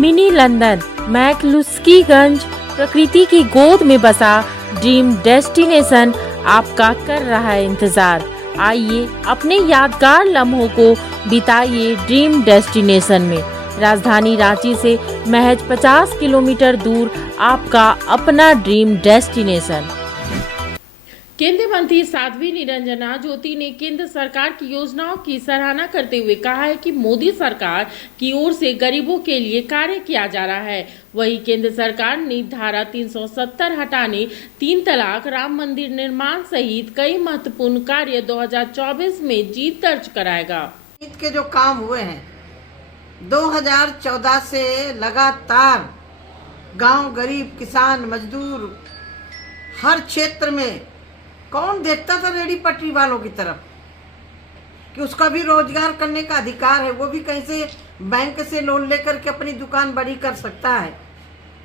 Mini London McCluskieganj प्रकृति की गोद में बसा ड्रीम डेस्टिनेशन आपका कर रहा है इंतजार। आइए अपने यादगार लम्हों को बिताइए ड्रीम डेस्टिनेशन में। राजधानी रांची से महज 50 किलोमीटर दूर आपका अपना ड्रीम डेस्टिनेशन। केंद्रीय मंत्री साध्वी निरंजना ज्योति ने केंद्र सरकार की योजनाओं की सराहना करते हुए कहा है कि मोदी सरकार की ओर से गरीबों के लिए कार्य किया जा रहा है। वहीं केंद्र सरकार ने धारा 370 हटाने, 3 तलाक, राम मंदिर निर्माण सहित कई महत्वपूर्ण कार्य 2024 में जीत दर्ज कराएगा। के जो काम हुए हैं 2014 से लगातार गांव, गरीब, किसान, मजदूर, हर क्षेत्र में कौन देखता था रेडी पटरी वालों की तरफ कि उसका भी रोजगार करने का अधिकार है, वो भी कहीं से बैंक से लोन लेकर के अपनी दुकान बड़ी कर सकता है।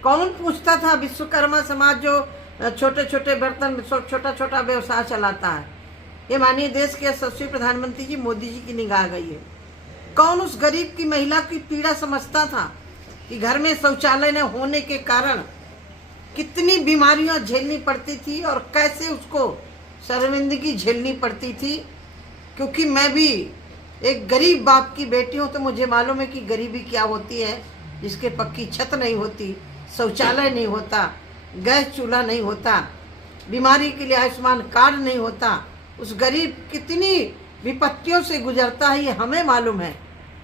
कौन पूछता था विश्वकर्मा समाज जो छोटे छोटे बर्तन, छोटा छोटा व्यवसाय चलाता है। ये माननीय देश के यशस्वी प्रधानमंत्री जी मोदी जी की निगाह गई है। कौन उस गरीब की महिला की पीड़ा समझता था कि घर में शौचालय न होने के कारण कितनी बीमारियां झेलनी पड़ती थी और कैसे उसको शर्मिंदगी झेलनी पड़ती थी। क्योंकि मैं भी एक गरीब बाप की बेटी हूँ तो मुझे मालूम है कि गरीबी क्या होती है, जिसके पक्की छत नहीं होती, शौचालय नहीं होता, गैस चूल्हा नहीं होता, बीमारी के लिए आयुष्मान कार्ड नहीं होता। उस गरीब कितनी विपत्तियों से गुजरता है ये हमें मालूम है।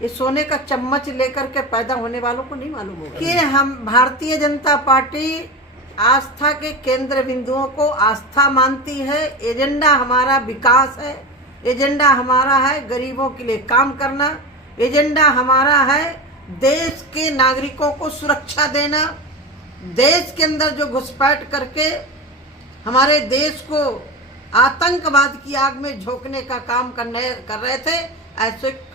ये सोने का चम्मच लेकर के पैदा होने वालों को नहीं मालूम होगा कि हम भारतीय जनता पार्टी आस्था के केंद्र बिंदुओं को आस्था मानती है। एजेंडा हमारा विकास है, एजेंडा हमारा है गरीबों के लिए काम करना, एजेंडा हमारा है देश के नागरिकों को सुरक्षा देना। देश के अंदर जो घुसपैठ करके हमारे देश को आतंकवाद की आग में झोंकने का काम कर रहे थे,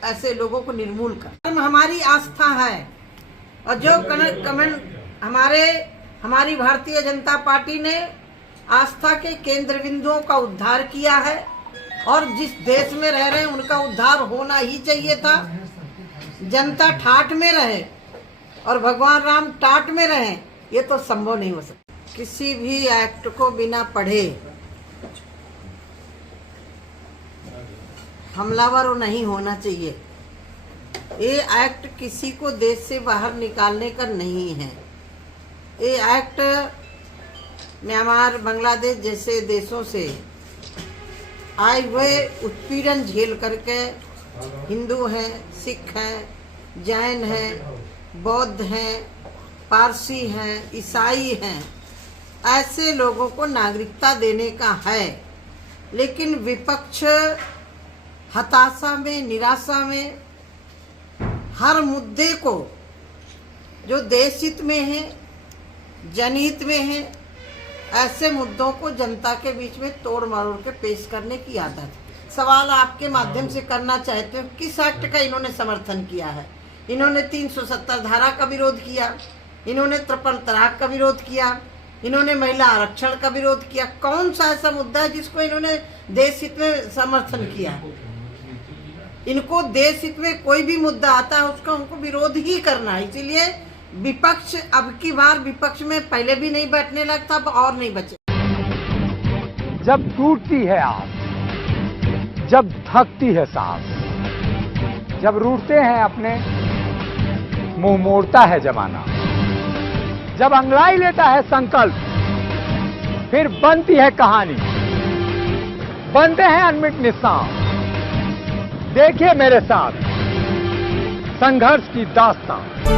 ऐसे लोगों को निर्मूल कर हमारी आस्था है। और जो कमेंट हमारी भारतीय जनता पार्टी ने आस्था के केंद्र बिंदुओं का उद्धार किया है और जिस देश में रह रहे हैं उनका उद्धार होना ही चाहिए था। जनता ठाठ में रहे और भगवान राम टाट में रहे, ये तो संभव नहीं हो सकता। किसी भी एक्ट को बिना पढ़े हमलावर नहीं होना चाहिए। ये एक्ट किसी को देश से बाहर निकालने का नहीं है। ये एक्ट म्यांमार, बांग्लादेश जैसे देशों से आए हुए उत्पीड़न झेल करके हिंदू हैं, सिख हैं, जैन हैं, बौद्ध हैं, पारसी हैं, ईसाई हैं, ऐसे लोगों को नागरिकता देने का है। लेकिन विपक्ष हताशा में, निराशा में हर मुद्दे को जो देश हित में है, जनहित में है, ऐसे मुद्दों को जनता के बीच में तोड़ मरोड़ के पेश करने की आदत है। सवाल आपके माध्यम से करना चाहते हो, किस एक्ट का इन्होंने समर्थन किया है? इन्होंने 370 धारा का विरोध किया, इन्होंने 53 तलाक का विरोध किया, इन्होंने महिला आरक्षण का विरोध किया। कौन सा ऐसा मुद्दा है जिसको इन्होंने देश हित में समर्थन किया? इनको देश हित में कोई भी मुद्दा आता है उसका उनको विरोध ही करना है। इसीलिए विपक्ष अब की बार विपक्ष में पहले भी नहीं बैठने लगता, अब और नहीं बचे। जब टूटती है आस, जब थकती है सांस, जब रूठते हैं अपने, मुंह मोड़ता है जमाना, जब अंगड़ाई लेता है संकल्प, फिर बनती है कहानी, बनते हैं अनमिट निशान। देखिए मेरे साथ संघर्ष की दास्तान।